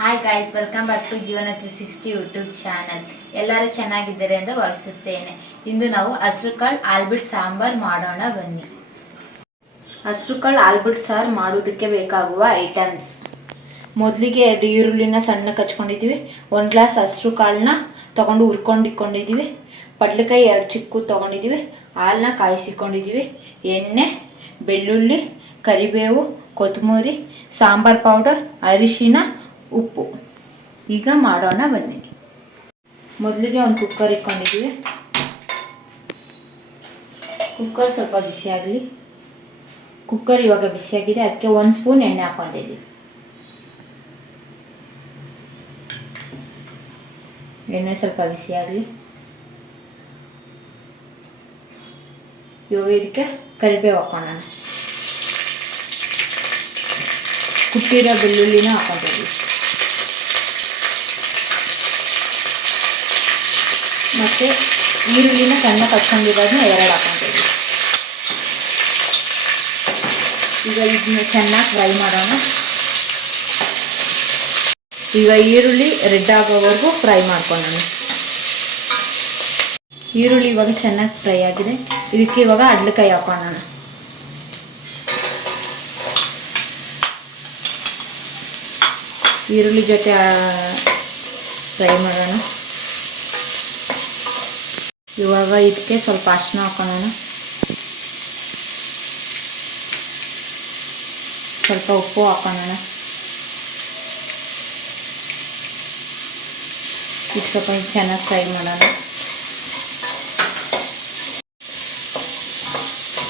Hi guys, welcome back to Jeevana 360 YouTube channel. ಎಲ್ಲರೂ ಚೆನ್ನಾಗಿದ್ದಾರೆ ಎಂದು ಭಾವಿಸುತ್ತೇನೆ. ಇಂದು ನಾವು ಹಸಿರುಕಾಳು ಆಲ್ಬಿಟ್ ಸಾಂಬಾರ್ ಮಾಡೋಣ ಬನ್ನಿ. ಹಸಿರುಕಾಳು ಆಲ್ಬಿಟ್ ಸಾರು ಮಾಡೋದಕ್ಕೆ ಬೇಕಾಗುವ ಐಟಮ್ಸ್: ಮೊದಲಿಗೆ 2 ಈರುಳ್ಳಿನ ಸಣ್ಣ ಕಚ್ಕೊಂಡಿದ್ದೀವಿ. 1 ಗ್ಲಾಸ್ ಹಸಿರು ಕಾಳನ್ನ ತೊಗೊಂಡು ಹುರ್ಕೊಂಡಿದ್ದೀವಿ. ಪಡ್ಲಕಾಯಿ 2 ಚಿಕ್ಕು ತೊಗೊಂಡಿದ್ದೀವಿ. ಹಾಲನ್ನ ಕಾಯಿಸಿಕೊಂಡಿದ್ದೀವಿ. ಎಣ್ಣೆ, ಬೆಳ್ಳುಳ್ಳಿ, ಕರಿಬೇವು, ಕೊತ್ತಂಬರಿ, ಸಾಂಬಾರ್ ಪೌಡರ್, ಅರಿಶಿನ, ಉಪ್ಪು. ಈಗ ಮಾಡೋಣ ಬನ್ನಿ. ಮೊದಲಿಗೆ ಒಂದು ಕುಕ್ಕರ್ ಇಟ್ಕೊಂಡಿದ್ದೀವಿ. ಕುಕ್ಕರ್ ಸ್ವಲ್ಪ ಬಿಸಿಯಾಗಲಿ. ಕುಕ್ಕರ್ ಇವಾಗ ಬಿಸಿಯಾಗಿದೆ, ಅದಕ್ಕೆ 1 ಸ್ಪೂನ್ ಎಣ್ಣೆ ಹಾಕ್ಕೊಂಡಿದ್ದೀವಿ. ಎಣ್ಣೆ ಸ್ವಲ್ಪ ಬಿಸಿಯಾಗಲಿ. ಇವಾಗ ಇದಕ್ಕೆ ಕರಿಬೇವು ಹಾಕೋಣ. ಕುಟ್ಟಿರೋ ಬೆಳ್ಳುಳ್ಳಿನ ಹಾಕ್ಕೊಂಡಿದ್ದೀವಿ. ಮತ್ತು ಈರುಳ್ಳಿನ ಸಣ್ಣ ಕಚ್ಕೊಂಡಿರೋದನ್ನ 2 ಹಾಕ್ಕೊಂಡಿದ್ದೀವಿ. ಈಗ ಇದನ್ನ ಚೆನ್ನಾಗಿ ಫ್ರೈ ಮಾಡೋಣ. ಈಗ ಈರುಳ್ಳಿ ರೆಡ್ ಆಗೋವರೆಗೂ ಫ್ರೈ ಮಾಡ್ಕೊಳ್ಳೋಣ. ಈರುಳ್ಳಿ ಇವಾಗ ಚೆನ್ನಾಗಿ ಫ್ರೈ ಆಗಿದೆ. ಇದಕ್ಕೆ ಇವಾಗ ಹಡ್ಲಕಾಯಿ ಹಾಕೋಣ. ಈರುಳ್ಳಿ ಜೊತೆ ಫ್ರೈ ಮಾಡೋಣ. ಇವಾಗ ಇದಕ್ಕೆ ಸ್ವಲ್ಪ ಅರಿಶಿನ ಹಾಕೋಣ. ಸ್ವಲ್ಪ ಉಪ್ಪು ಹಾಕೋಣ. ಇದು ಸ್ವಲ್ಪ ಚೆನ್ನಾಗಿ ಫ್ರೈ ಮಾಡೋಣ.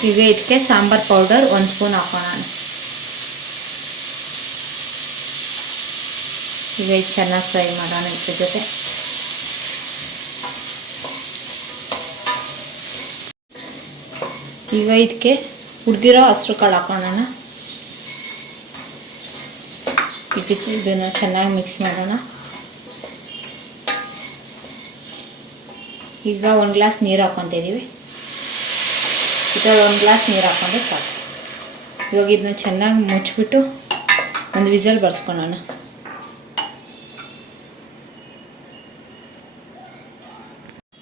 ಈಗ ಇದಕ್ಕೆ ಸಾಂಬಾರ್ ಪೌಡರ್ 1 ಸ್ಪೂನ್ ಹಾಕೋಣ. ಈಗ ಇದು ಚೆನ್ನಾಗಿ ಫ್ರೈ ಮಾಡೋಣ ಇದ್ರ ಜೊತೆ. ಈಗ ಇದಕ್ಕೆ ಹುರಿದಿರೋ ಹಸಿರು ಕಾಳು ಹಾಕೋಣ. ಇದನ್ನು ಚೆನ್ನಾಗಿ ಮಿಕ್ಸ್ ಮಾಡೋಣ. ಈಗ 1 ಗ್ಲಾಸ್ ನೀರು ಹಾಕ್ಕೊತಿದ್ದೀವಿ. ಈ ಥರ 1 ಗ್ಲಾಸ್ ನೀರು ಹಾಕ್ಕೊಂಡ್ರೆ ಸಾಕು. ಇವಾಗ ಇದನ್ನ ಚೆನ್ನಾಗಿ ಮುಚ್ಚಿಬಿಟ್ಟು ಒಂದು ವಿಸಲ್ ಬರ್ಸ್ಕೊಳ್ಳೋಣ.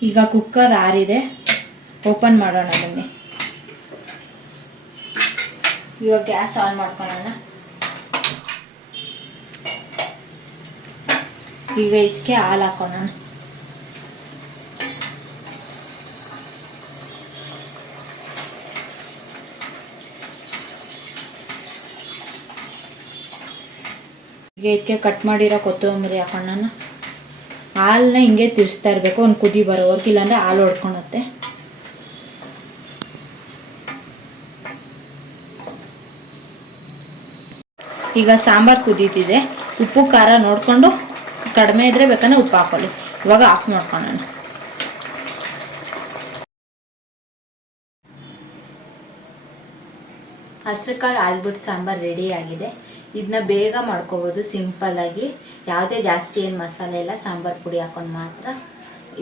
ಈಗ ಕುಕ್ಕರ್ ಆರಿದೆ, ಓಪನ್ ಮಾಡೋಣ ಬನ್ನಿ. ಇವಾಗ ಗ್ಯಾಸ್ ಆನ್ ಮಾಡ್ಕೊಳ್ಳೋಣ. ಈಗ ಇದಕ್ಕೆ ಹಾಲು ಹಾಕೋಣ. ಈಗ ಇದಕ್ಕೆ ಕಟ್ ಮಾಡಿರೋ ಕೊತ್ತಂಬರಿ ಹಾಕೋಣ. ಹಾಲನ್ನ ಹಿಂಗೆ ತಿರ್ಸ್ತಾ ಇರಬೇಕು, ಒಂದು ಕುದಿ ಬರೋವರೆಗೂ, ಇಲ್ಲಾಂದರೆ ಹಾಲು ಹೊಡ್ಕೊಳುತ್ತೆ. ಈಗ ಸಾಂಬಾರು ಕುದೀತಿದೆ. ಉಪ್ಪು ಖಾರ ನೋಡಿಕೊಂಡು ಕಡಿಮೆ ಇದ್ದರೆ ಬೇಕಂದ್ರೆ ಉಪ್ಪು ಹಾಕೊಳ್ಳಿ. ಇವಾಗ ಆಫ್ ಮಾಡ್ಕೊಳ್ಳೋಣ. ಹಸಿರುಕಾಳು ಆಲ್ಬಿಟ್ ಸಾಂಬಾರು ರೆಡಿಯಾಗಿದೆ. ಇದನ್ನ ಬೇಗ ಮಾಡ್ಕೋಬೋದು ಸಿಂಪಲ್ಲಾಗಿ. ಯಾವುದೇ ಜಾಸ್ತಿ ಏನು ಮಸಾಲೆ ಇಲ್ಲ, ಸಾಂಬಾರು ಪುಡಿ ಹಾಕೊಂಡು ಮಾತ್ರ.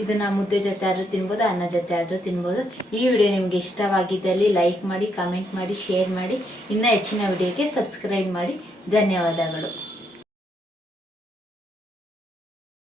ಇದನ್ನು ಮುದ್ದೆ ಜೊತೆ ಆದರೂ ತಿನ್ಬೋದು, ಅನ್ನ ಜೊತೆ ಆದರೂ ತಿನ್ಬೋದು. ಈ ವಿಡಿಯೋ ನಿಮಗೆ ಇಷ್ಟವಾಗಿದ್ದಲ್ಲಿ ಲೈಕ್ ಮಾಡಿ, ಕಮೆಂಟ್ ಮಾಡಿ, ಶೇರ್ ಮಾಡಿ. ಇನ್ನೂ ಹೆಚ್ಚಿನ ವಿಡಿಯೋಗೆ ಸಬ್ಸ್ಕ್ರೈಬ್ ಮಾಡಿ. ಧನ್ಯವಾದಗಳು.